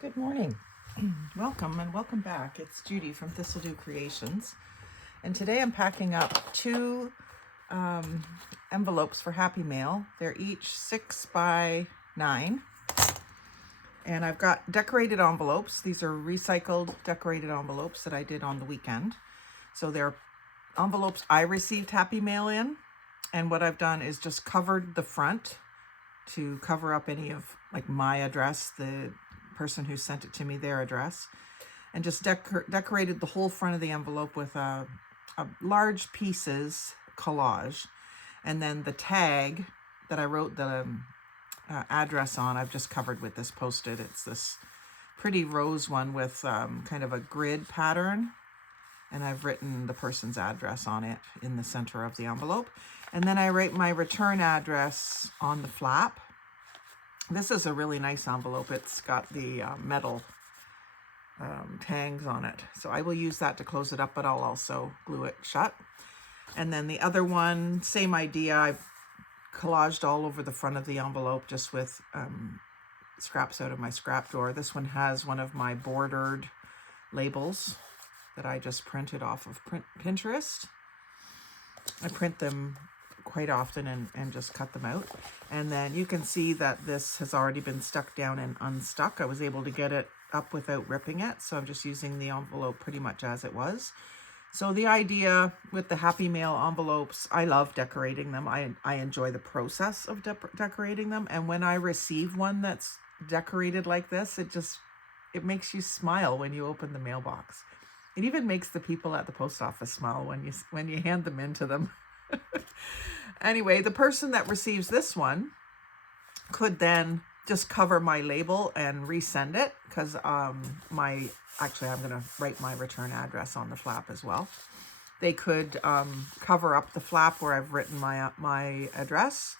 Good morning. Welcome and welcome back. It's Judy from Thistledew Creations. And today I'm packing up two envelopes for Happy Mail. They're each 6 by 9. And I've got decorated envelopes. These are recycled decorated envelopes that I did on the weekend. So they're envelopes I received Happy Mail in. And what I've done is just covered the front to cover up any of like my address, the person who sent it to me, their address, and just decorated the whole front of the envelope with a large pieces collage. And then the tag that I wrote the address on, I've just covered with this Post-it. It's this pretty rose one with kind of a grid pattern. And I've written the person's address on it in the center of the envelope. And then I write my return address on the flap. This is a really nice envelope. It's got the metal tangs on it. So I will use that to close it up, but I'll also glue it shut. And then the other one, same idea. I've collaged all over the front of the envelope just with scraps out of my scrap drawer. This one has one of my bordered labels that I just printed off of Pinterest. I print them quite often and just cut them out. And then you can see that this has already been stuck down and unstuck. I was able to get it up without ripping it. So I'm just using the envelope pretty much as it was. So the idea with the Happy Mail envelopes, I love decorating them. I enjoy the process of decorating them. And when I receive one that's decorated like this, it makes you smile when you open the mailbox. It even makes the people at the post office smile when you hand them in to them. Anyway, the person that receives this one could then just cover my label and resend it, because actually I'm going to write my return address on the flap as well. They could cover up the flap where I've written my address,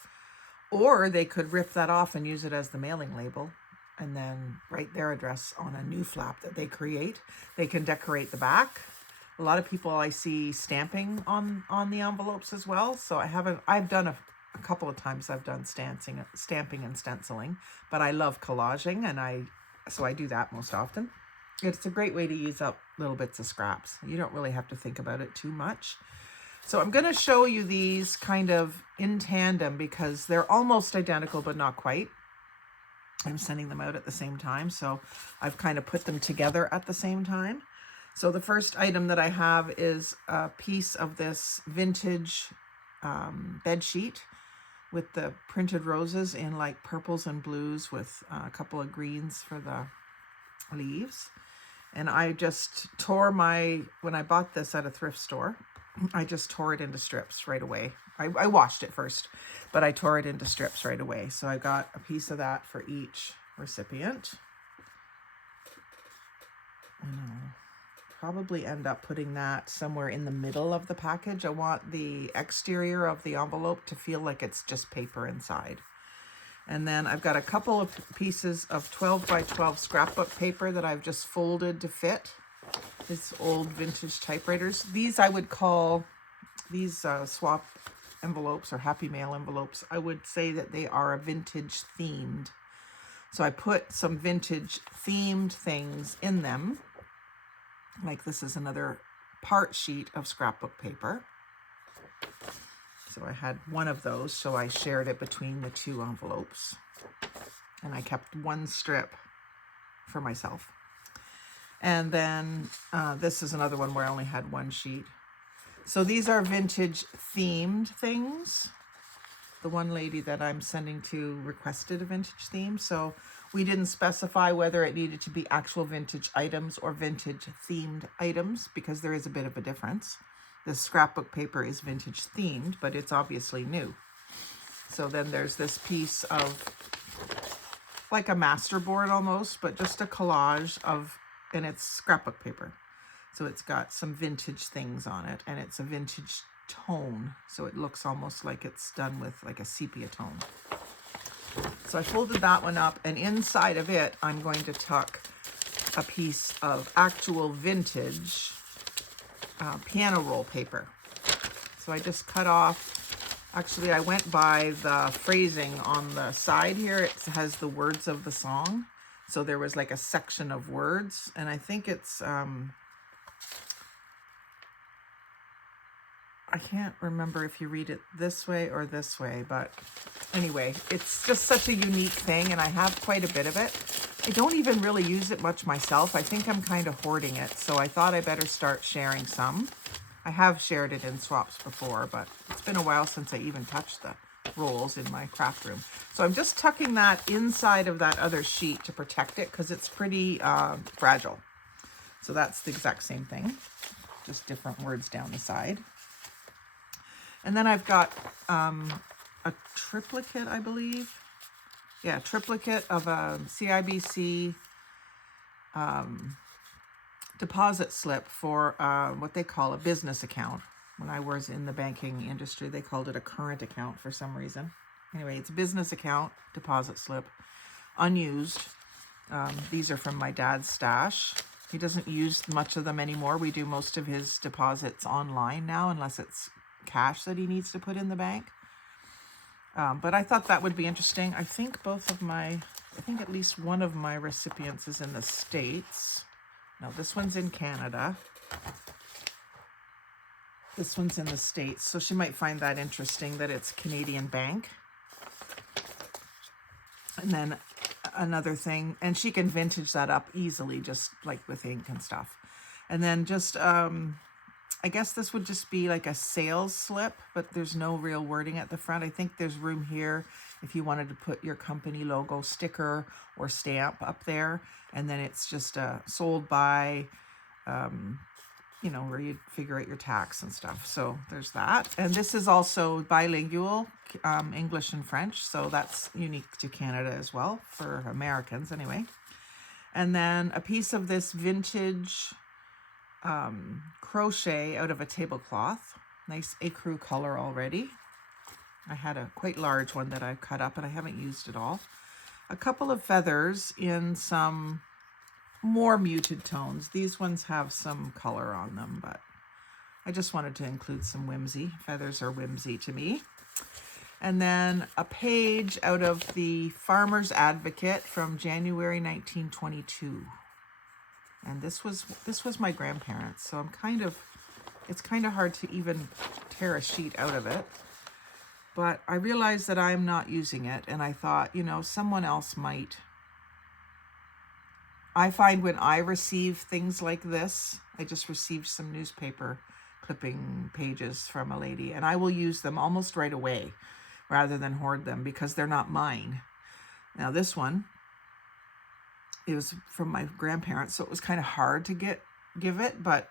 or they could rip that off and use it as the mailing label and then write their address on a new flap that they create. They can decorate the back. A lot of people I see stamping on the envelopes as well. So I've done a couple of times I've done stamping and stenciling, but I love collaging, so I do that most often. It's a great way to use up little bits of scraps. You don't really have to think about it too much. So I'm going to show you these kind of in tandem because they're almost identical, but not quite. I'm sending them out at the same time, so I've kind of put them together at the same time. So the first item that I have is a piece of this vintage bed sheet with the printed roses in like purples and blues with a couple of greens for the leaves. And I just when I bought this at a thrift store, I just tore it into strips right away. I washed it first, but I tore it into strips right away. So I got a piece of that for each recipient. And I'll probably end up putting that somewhere in the middle of the package. I want the exterior of the envelope to feel like it's just paper inside. And then I've got a couple of pieces of 12 by 12 scrapbook paper that I've just folded to fit. It's old vintage typewriters. These I would call these swap envelopes or Happy Mail envelopes. I would say that they are a vintage themed. So I put some vintage themed things in them. Like this is another part sheet of scrapbook paper. So I had one of those, so I shared it between the two envelopes. And I kept one strip for myself. And then this is another one where I only had one sheet. So these are vintage themed things. The one lady that I'm sending to requested a vintage theme. So we didn't specify whether it needed to be actual vintage items or vintage themed items because there is a bit of a difference. The scrapbook paper is vintage themed, but it's obviously new. So then there's this piece of like a masterboard almost, but just a collage and it's scrapbook paper. So it's got some vintage things on it and it's a vintage tone. So it looks almost like it's done with like a sepia tone. So I folded that one up, and inside of it, I'm going to tuck a piece of actual vintage piano roll paper. So I just cut off, actually I went by the phrasing on the side here. It has the words of the song. So there was like a section of words, and I think it's, I can't remember if you read it this way or this way, but anyway, it's just such a unique thing, and I have quite a bit of it. I don't even really use it much myself. I think I'm kind of hoarding it, so I thought I better start sharing some. I have shared it in swaps before, but it's been a while since I even touched the rolls in my craft room. So I'm just tucking that inside of that other sheet to protect it because it's pretty fragile. So that's the exact same thing, just different words down the side. And then I've got a triplicate, I believe. Yeah, triplicate of a CIBC deposit slip for what they call a business account. When I was in the banking industry, they called it a current account for some reason. Anyway, it's a business account, deposit slip, unused. These are from my dad's stash. He doesn't use much of them anymore. We do most of his deposits online now, unless it's cash that he needs to put in the bank. But I thought that would be interesting. I think at least one of my recipients is in the States. No, this one's in Canada. This one's in the States, so she might find that interesting that it's Canadian bank. And then another thing, and she can vintage that up easily, just like with ink and stuff. And then just, I guess this would just be like a sales slip, but there's no real wording at the front. I think there's room here if you wanted to put your company logo sticker or stamp up there. And then it's just sold by, you know, where you figure out your tax and stuff. So there's that. And this is also bilingual, English and French. So that's unique to Canada as well, for Americans anyway. And then a piece of this vintage crochet out of a tablecloth. Nice ecru color already. I had a quite large one that I cut up and I haven't used it all. A couple of feathers in some more muted tones. These ones have some color on them, but I just wanted to include some whimsy. Feathers are whimsy to me. And then a page out of the Farmer's Advocate from January 1922. And this was my grandparents, so it's kind of hard to even tear a sheet out of it. But I realized that I'm not using it, and I thought, you know, someone else might. I find when I receive things like this, I just received some newspaper clipping pages from a lady, and I will use them almost right away rather than hoard them because they're not mine. Now this one, it was from my grandparents, so it was kind of hard to give it, but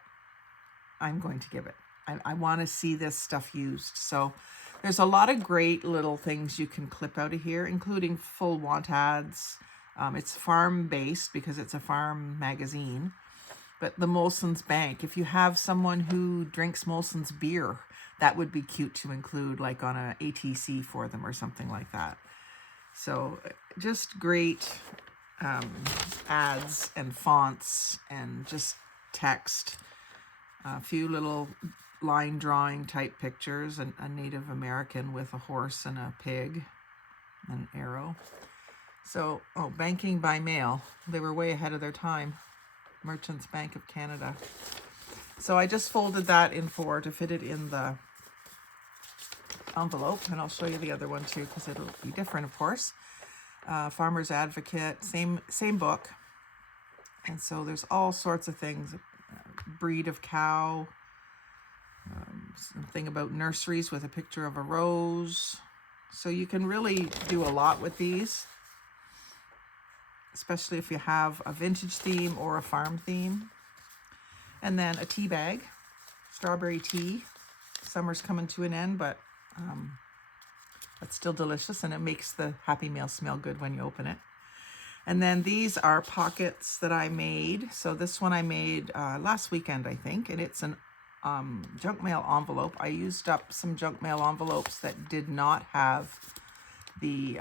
I'm going to give it. I want to see this stuff used. So there's a lot of great little things you can clip out of here, including full want ads. It's farm-based because it's a farm magazine. But the Molson's Bank, if you have someone who drinks Molson's beer, that would be cute to include like on a ATC for them or something like that. So just great ads and fonts and just text. A few little line drawing type pictures, and a Native American with a horse and a pig and an arrow. So, banking by mail. They were way ahead of their time. Merchants Bank of Canada. So I just folded that in four to fit it in the envelope, and I'll show you the other one too because it'll be different, of course. Farmer's Advocate, same book. And so there's all sorts of things. Breed of cow. Something about nurseries with a picture of a rose. So you can really do a lot with these, especially if you have a vintage theme or a farm theme. And then a tea bag, strawberry tea. Summer's coming to an end, but it's still delicious, and it makes the Happy Meal smell good when you open it. And then these are pockets that I made. So this one I made last weekend, I think, and it's an junk mail envelope. I used up some junk mail envelopes that did not have the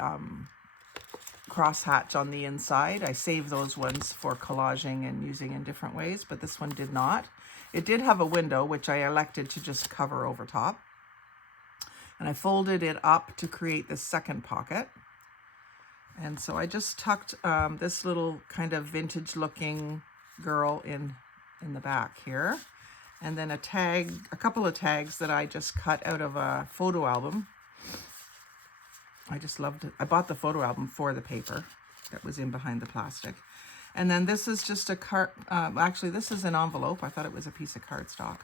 crosshatch on the inside. I saved those ones for collaging and using in different ways, but this one did not. It did have a window, which I elected to just cover over top. And I folded it up to create this second pocket. And so I just tucked this little kind of vintage looking girl in the back here. And then a couple of tags that I just cut out of a photo album. I just loved it. I bought the photo album for the paper that was in behind the plastic. And then this is just a actually this is an envelope. I thought it was a piece of cardstock.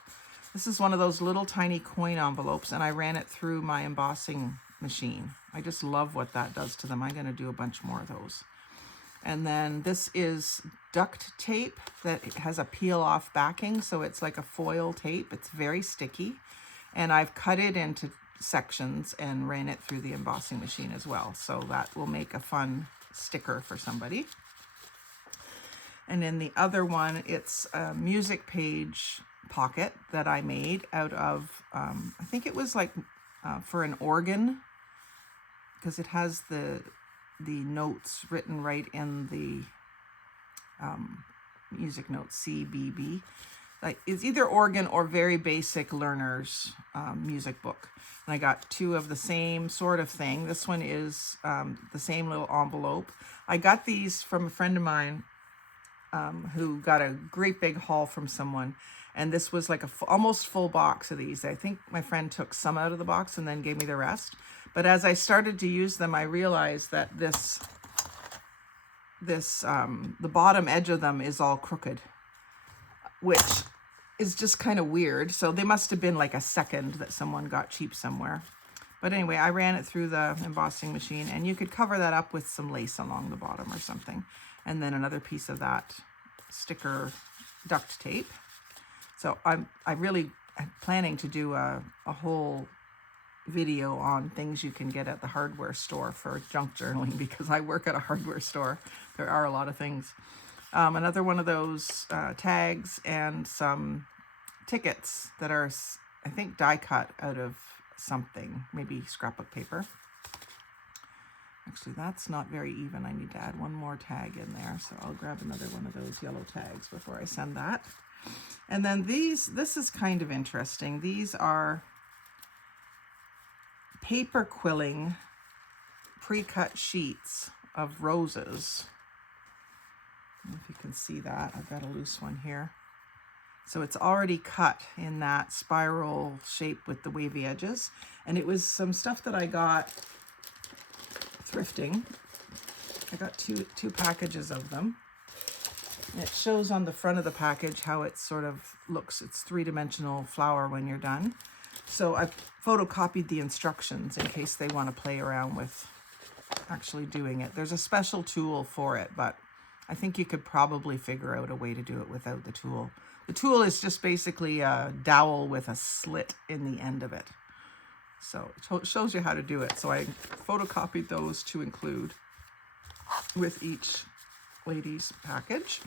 This is one of those little tiny coin envelopes, and I ran it through my embossing machine. I just love what that does to them. I'm going to do a bunch more of those. And then this is duct tape that has a peel off backing, so it's like a foil tape. It's very sticky, and I've cut it into sections and ran it through the embossing machine as well, so that will make a fun sticker for somebody. And then the other one, it's a music page pocket that I made out of I think it was like for an organ, because it has the notes written right in the music notes, CBB. Like, it's either organ or very basic learner's music book. And I got two of the same sort of thing. This one is the same little envelope. I got these from a friend of mine who got a great big haul from someone. And this was like a almost full box of these. I think my friend took some out of the box and then gave me the rest. But as I started to use them, I realized that the bottom edge of them is all crooked, which is just kind of weird. So they must have been like a second that someone got cheap somewhere. But anyway, I ran it through the embossing machine, and you could cover that up with some lace along the bottom or something. And then another piece of that sticker duct tape. So I'm planning to do a whole video on things you can get at the hardware store for junk journaling, because I work at a hardware store. There are a lot of things. Another one of those tags and some tickets that are, I think, die cut out of something, maybe scrapbook paper. Actually, that's not very even. I need to add one more tag in there. So I'll grab another one of those yellow tags before I send that. And then this is kind of interesting. These are paper quilling pre-cut sheets of roses. I don't know if you can see that. I've got a loose one here. So it's already cut in that spiral shape with the wavy edges. And it was some stuff that I got thrifting. I got two packages of them. And it shows on the front of the package how it sort of looks. It's three-dimensional flower when you're done. So I've photocopied the instructions in case they want to play around with actually doing it. There's a special tool for it, but I think you could probably figure out a way to do it without the tool. The tool is just basically a dowel with a slit in the end of it. So it shows you how to do it. So I photocopied those to include with each lady's package.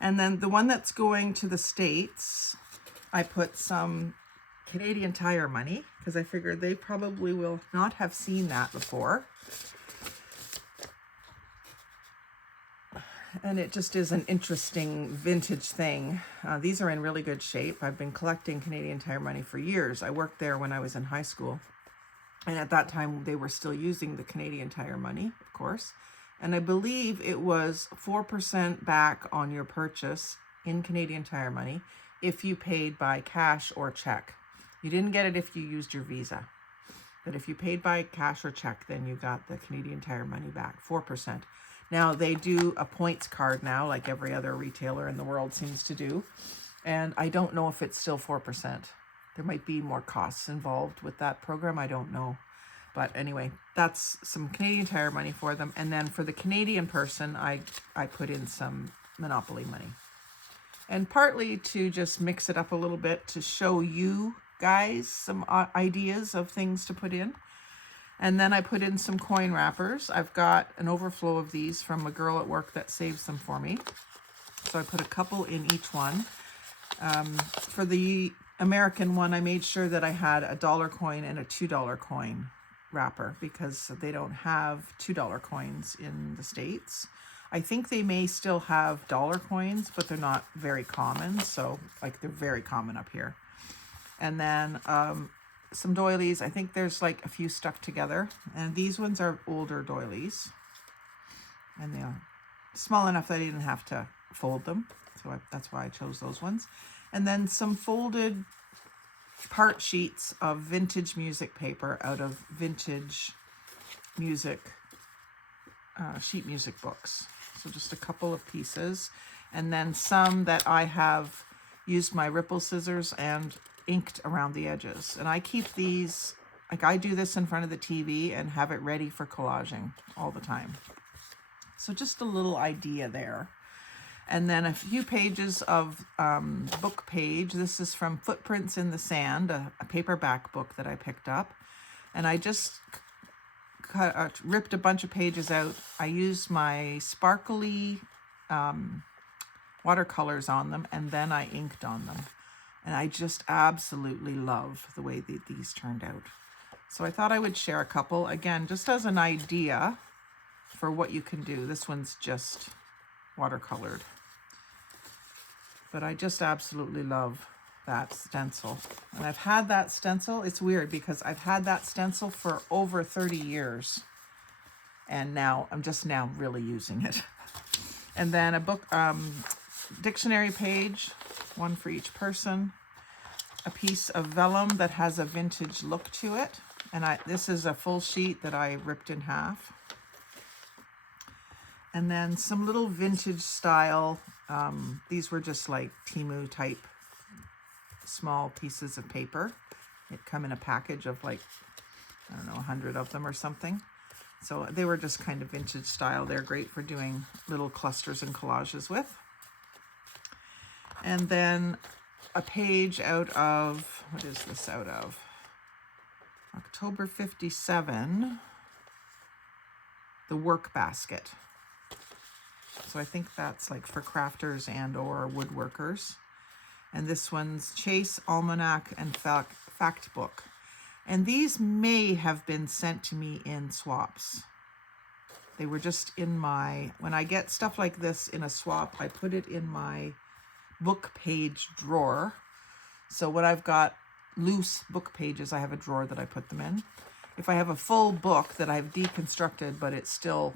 And then the one that's going to the States, I put some Canadian Tire money, because I figured they probably will not have seen that before. And it just is an interesting vintage thing. These are in really good shape. I've been collecting Canadian Tire money for years. I worked there when I was in high school. And at that time, they were still using the Canadian Tire money, of course. And I believe it was 4% back on your purchase in Canadian Tire money if you paid by cash or check. You didn't get it if you used your Visa. But if you paid by cash or check, then you got the Canadian Tire money back, 4%. Now, they do a points card now, like every other retailer in the world seems to do. And I don't know if it's still 4%. There might be more costs involved with that program. I don't know. But anyway, that's some Canadian Tire money for them. And then for the Canadian person, I put in some Monopoly money. And partly to just mix it up a little bit to show you guys some ideas of things to put in. And then I put in some coin wrappers. I've got an overflow of these from a girl at work that saves them for me. So I put a couple in each one. For the American one, I made sure that I had a $1 coin and a $2 coin wrapper, because they don't have $2 coins in the States. I think they may still have dollar coins, but they're not very common. So like, they're very common up here. And then some doilies. I think there's like a few stuck together. And these ones are older doilies. And they are small enough that I didn't have to fold them. So that's why I chose those ones. And then some folded part sheets of vintage music paper out of vintage music, sheet music books. So just a couple of pieces. And then some that I have used my ripple scissors and inked around the edges. And I keep these, like I do this in front of the TV and have it ready for collaging all the time. So just a little idea there. And then a few pages of book page. This is from Footprints in the Sand, a paperback book that I picked up. And I just ripped a bunch of pages out. I used my sparkly watercolors on them, and then I inked on them. And I just absolutely love the way these turned out. So I thought I would share a couple, again, just as an idea for what you can do. This one's just watercolored. But I just absolutely love that stencil. And I've had that stencil. It's weird because I've had that stencil for over 30 years. And now I'm just now really using it. And then a book, dictionary page, one for each person. A piece of vellum that has a vintage look to it. And this is a full sheet that I ripped in half. And then some little vintage style, these were just like Temu type small pieces of paper. It come in a package of like, I don't know, 100 of them or something. So they were just kind of vintage style. They're great for doing little clusters and collages with. And then a page out of, what is this out of? October 57, the work basket. So I think that's like for crafters and or woodworkers. And this one's Chase, Almanac, and Fact Book. And these may have been sent to me in swaps. They were just in my, when I get stuff like this in a swap, I put it in my book page drawer. So when I've got loose book pages, I have a drawer that I put them in. If I have a full book that I've deconstructed, but it's still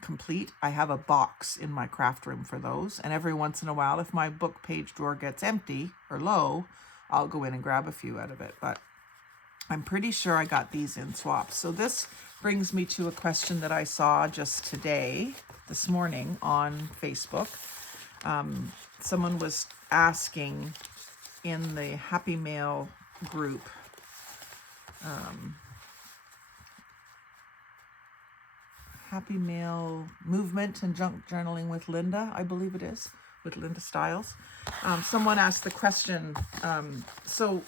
complete, I have a box in my craft room for those. And every once in a while, if my book page drawer gets empty or low, I'll go in and grab a few out of it. But I'm pretty sure I got these in swaps. So this brings me to a question that I saw just today, this morning on Facebook. Someone was asking in the Happy Mail group, Happy Mail Movement and Junk Journaling with Linda, I believe it is, with Linda Stiles. Someone asked the question, so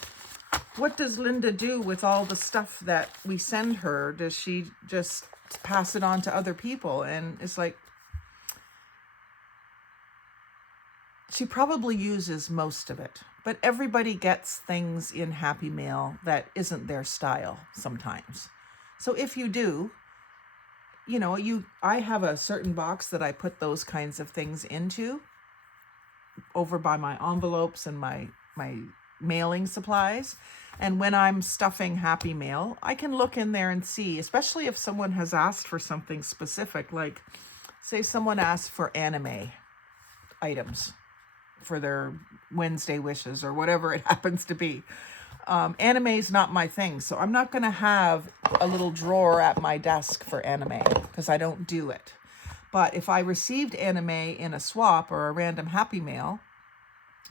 what does Linda do with all the stuff that we send her? Does she just pass it on to other people? And it's like, she probably uses most of it, but everybody gets things in Happy Mail that isn't their style sometimes. So if you do, you know, I have a certain box that I put those kinds of things into over by my envelopes and my mailing supplies. And when I'm stuffing Happy Mail, I can look in there and see, especially if someone has asked for something specific, like say someone asked for anime items for their Wednesday wishes or whatever it happens to be. Anime is not my thing, so I'm not going to have a little drawer at my desk for anime because I don't do it. But if I received anime in a swap or a random Happy Mail,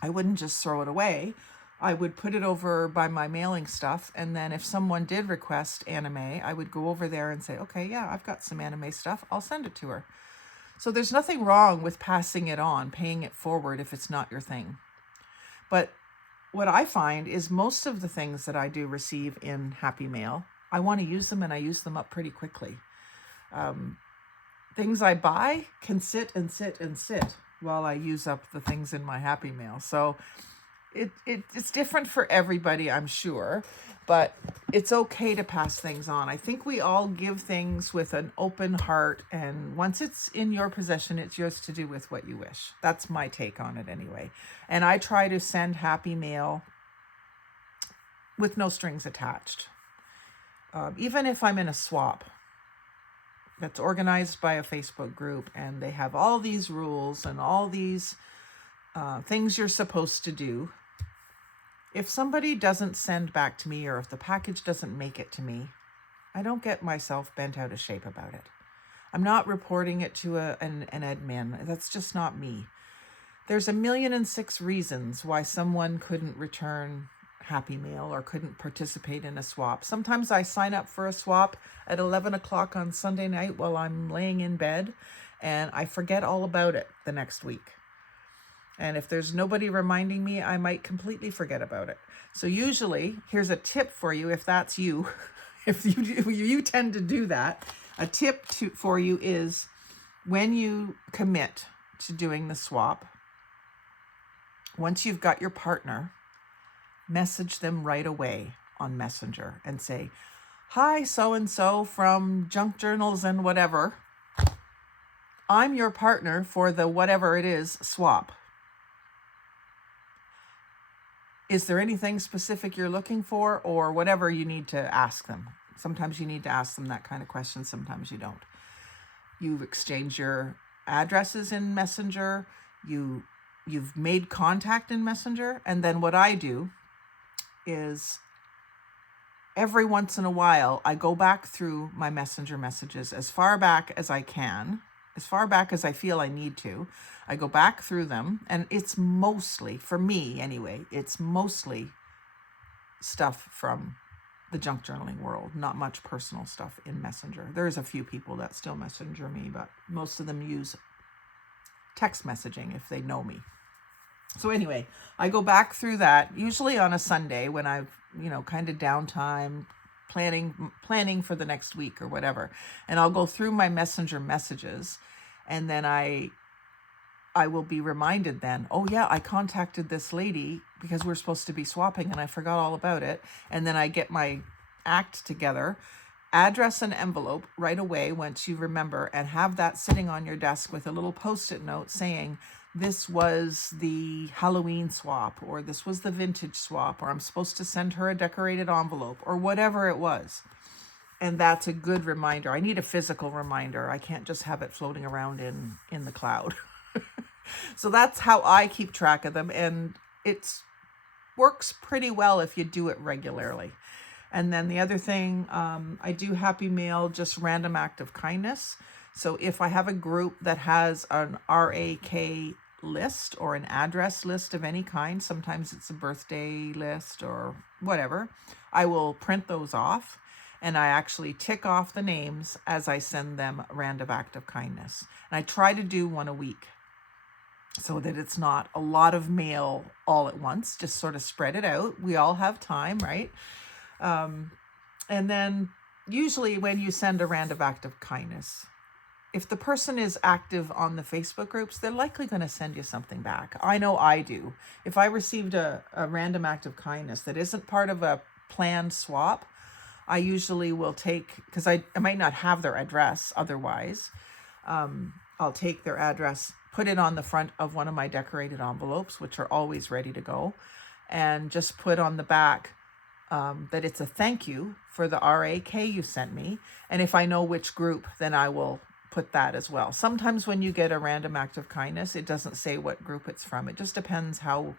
I wouldn't just throw it away. I would put it over by my mailing stuff, and then if someone did request anime, I would go over there and say, okay, yeah, I've got some anime stuff. I'll send it to her. So there's nothing wrong with passing it on, paying it forward if it's not your thing. But what I find is most of the things that I do receive in Happy Mail, I want to use them and I use them up pretty quickly. Things I buy can sit and sit and sit while I use up the things in my Happy Mail. So it's different for everybody, I'm sure, but it's okay to pass things on. I think we all give things with an open heart, and once it's in your possession, it's yours to do with what you wish. That's my take on it anyway. And I try to send Happy Mail with no strings attached. Even if I'm in a swap that's organized by a Facebook group and they have all these rules and all these things you're supposed to do, if somebody doesn't send back to me or if the package doesn't make it to me, I don't get myself bent out of shape about it. I'm not reporting it to an admin. That's just not me. There's 1,000,006 reasons why someone couldn't return Happy Mail or couldn't participate in a swap. Sometimes I sign up for a swap at 11 o'clock on Sunday night while I'm laying in bed, and I forget all about it the next week. And if there's nobody reminding me, I might completely forget about it. So usually, here's a tip for you if that's you. If you tend to do that, a tip for you is when you commit to doing the swap, once you've got your partner, message them right away on Messenger and say, "Hi, so-and-so from Junk Journals and whatever. I'm your partner for the whatever it is swap. Is there anything specific you're looking for?" Or whatever you need to ask them. Sometimes you need to ask them that kind of question. Sometimes you don't. You've exchanged your addresses in Messenger. You've made contact in Messenger. And then what I do is every once in a while, I go back through my Messenger messages as far back as I can, as far back as I feel I need to. I go back through them, and it's mostly, for me anyway, it's mostly stuff from the junk journaling world, not much personal stuff in Messenger. There's a few people that still messenger me, but most of them use text messaging if they know me. So anyway, I go back through that, usually on a Sunday when I've, kind of downtime, planning for the next week or whatever. And I'll go through my Messenger messages, and then I will be reminded then, oh yeah, I contacted this lady because we're supposed to be swapping and I forgot all about it. And then I get my act together, address an envelope right away once you remember, and have that sitting on your desk with a little Post-it note saying, this was the Halloween swap, or this was the vintage swap, or I'm supposed to send her a decorated envelope, or whatever it was. And that's a good reminder. I need a physical reminder. I can't just have it floating around in the cloud. So that's how I keep track of them. And it works pretty well if you do it regularly. And then the other thing, I do Happy Mail, just random act of kindness. So if I have a group that has an RAK list or an address list of any kind, sometimes it's a birthday list or whatever, I will print those off. And I actually tick off the names as I send them a random act of kindness. And I try to do one a week so that it's not a lot of mail all at once, just sort of spread it out. We all have time, right? And then usually when you send a random act of kindness, if the person is active on the Facebook groups, they're likely going to send you something back. I know I do. If I received a random act of kindness that isn't part of a planned swap, I usually will take, because I might not have their address otherwise, I'll take their address, put it on the front of one of my decorated envelopes, which are always ready to go, and just put on the back that it's a thank you for the RAK you sent me. And if I know which group, then I will put that as well. Sometimes when you get a random act of kindness, it doesn't say what group it's from. It just depends how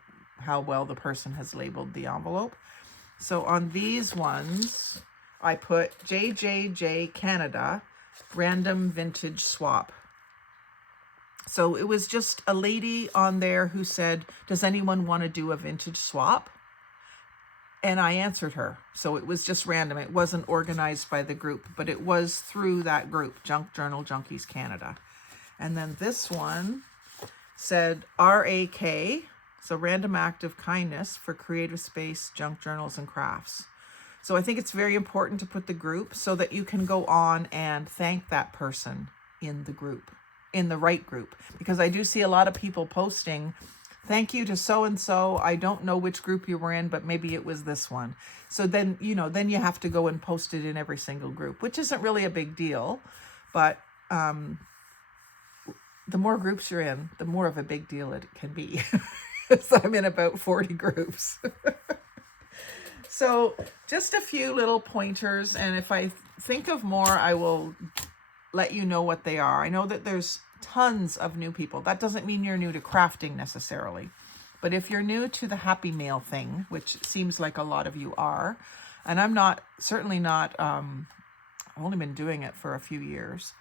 well the person has labeled the envelope. So on these ones, I put JJJ Canada Random Vintage Swap. So it was just a lady on there who said, does anyone want to do a vintage swap? And I answered her. So it was just random. It wasn't organized by the group, but it was through that group, Junk Journal Junkies Canada. And then this one said RAK, so Random Act of Kindness for Creative Space, Junk Journals and Crafts. So I think it's very important to put the group so that you can go on and thank that person in the group, in the right group. Because I do see a lot of people posting, thank you to so-and-so. I don't know which group you were in, but maybe it was this one. So then, then you have to go and post it in every single group, which isn't really a big deal. But the more groups you're in, the more of a big deal it can be. So I'm in about 40 groups. So just a few little pointers, and if I think of more, I will let you know what they are. I know that there's tons of new people. That doesn't mean you're new to crafting necessarily. But if you're new to the happy mail thing, which seems like a lot of you are, and I'm not, certainly not, I've only been doing it for a few years,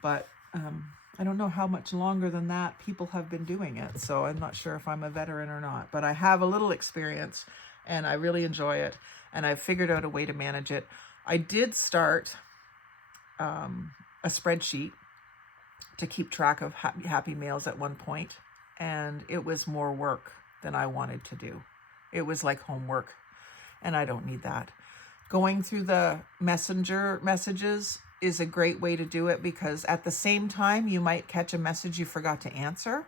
but I don't know how much longer than that people have been doing it. So I'm not sure if I'm a veteran or not, but I have a little experience and I really enjoy it. And I've figured out a way to manage it. I did start a spreadsheet to keep track of happy mails at one point, and it was more work than I wanted to do. It was like homework, and I don't need that. Going through the messenger messages is a great way to do it, because at the same time you might catch a message you forgot to answer,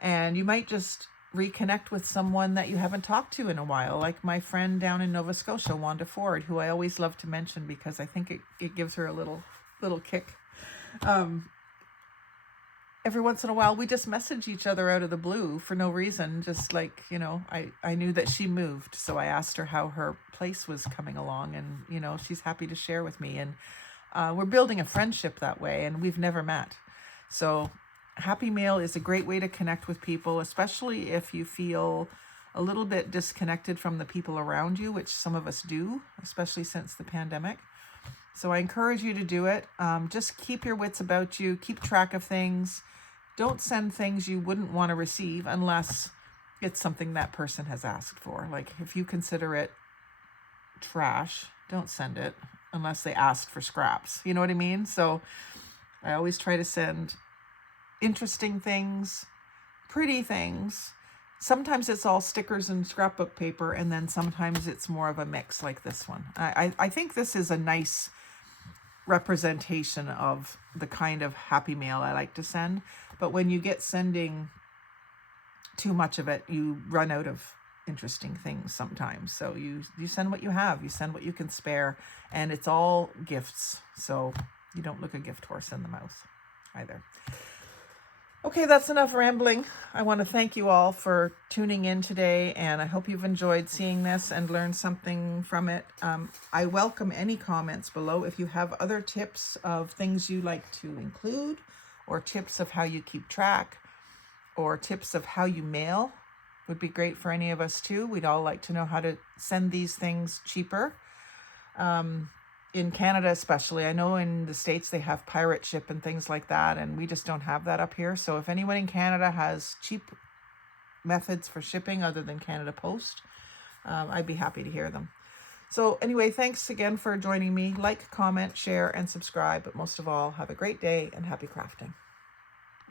and you might just reconnect with someone that you haven't talked to in a while, like my friend down in Nova Scotia, Wanda Ford, who I always love to mention because I think it gives her a little kick. Every once in a while, we just message each other out of the blue for no reason. Just like, I knew that she moved, so I asked her how her place was coming along, and, she's happy to share with me. And we're building a friendship that way, and we've never met. So happy mail is a great way to connect with people, especially if you feel a little bit disconnected from the people around you, which some of us do, especially since the pandemic. So I encourage you to do it. Just keep your wits about you. Keep track of things. Don't send things you wouldn't want to receive unless it's something that person has asked for. Like if you consider it trash, don't send it unless they asked for scraps. You know what I mean? So I always try to send interesting things, pretty things. Sometimes it's all stickers and scrapbook paper, and then sometimes it's more of a mix like this one. I think this is a nice representation of the kind of happy mail I like to send. But when you get sending too much of it, you run out of interesting things sometimes. So you send what you have, you send what you can spare, and it's all gifts. So you don't look a gift horse in the mouth either. Okay, that's enough rambling. I want to thank you all for tuning in today, and I hope you've enjoyed seeing this and learned something from it. I welcome any comments below. If you have other tips of things you like to include, or tips of how you keep track, or tips of how you mail, would be great for any of us too. We'd all like to know how to send these things cheaper. In Canada especially, I know in the States they have pirate ship and things like that, and we just don't have that up here. So if anyone in Canada has cheap methods for shipping other than Canada Post, I'd be happy to hear them. So anyway, thanks again for joining me. Like, comment, share, and subscribe. But most of all, have a great day and happy crafting.